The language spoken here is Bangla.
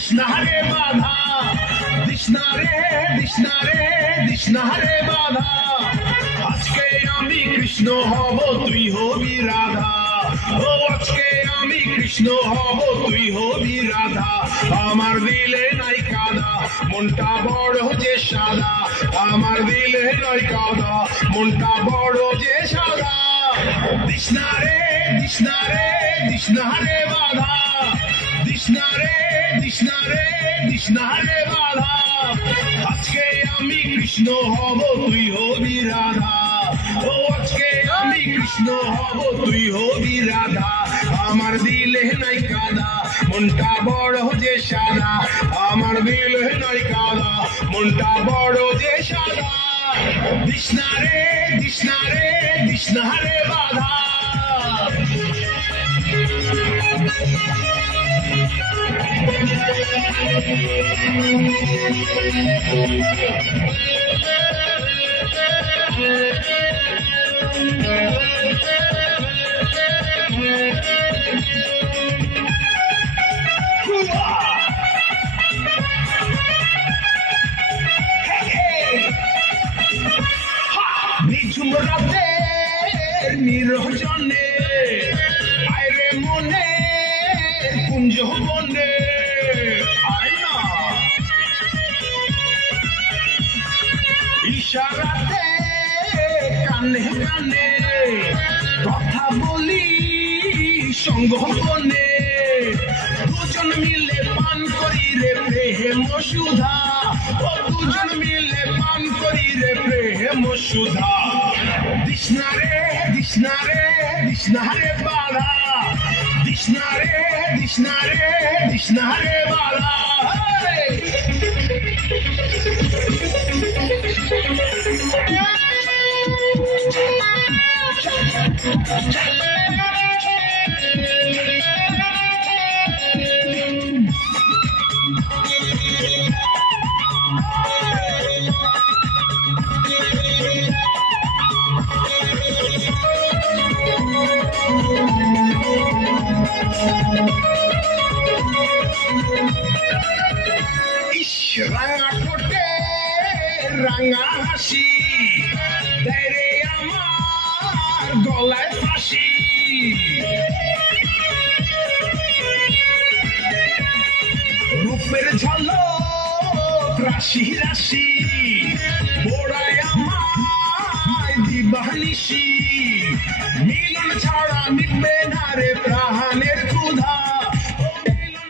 দিশনারে বাধা, দিশনারে দিশনারে দিশনারে বাধা। আজকে আমি কৃষ্ণ হব তুই হবি রাধা, ও আজকে আমি কৃষ্ণ হব তুই হবি রাধা। আমার দিলে নাই কাদা, মনটা বড় যে সাদা, আমার দিলে নাই কাদা, মনটা বড় যে সাদা। দিশনারে দিশনারে দিশনারে বাধা, দিশনারে দিশনারে দিশনারে বাধা। আজকে আমি কৃষ্ণ হব তুই হবি রাধা, ও আজকে আমি কৃষ্ণ হব তুই হবি রাধা। আমার দিলে নাই কাদা, মনটা বড় যে সাদা, আমার দিলে নাই কাদা, মনটা বড় যে সাদা। দিশনারে দিশনারে দিশনারে বাধা। নিঝুম রাতের নিরজনে আইরে মনে কুঞ্জ বনে আয় না, ইশারাতে কানে কানে কথা বলি সঙ্গ বনে। দুজন মিলে পান করি রে প্রেম সুধা, ও দুজন মিলে পান করি রে প্রেম সুধা। দিশনারে দিশনারে দিশনারে বাধা, দিশনারে দিশনারে দিশনারে বাধা। ইস রাঙা ঠোঁটে রাঙা হাসি দেয় রে আমার গলায় ফাঁসি। রূপের ঝলক রাশি রাশি বোড়ায় আমায় দিবানিশি। মিলন ছাড়া মিটবে না রে প্রাণের ক্ষুধা, ও মিলন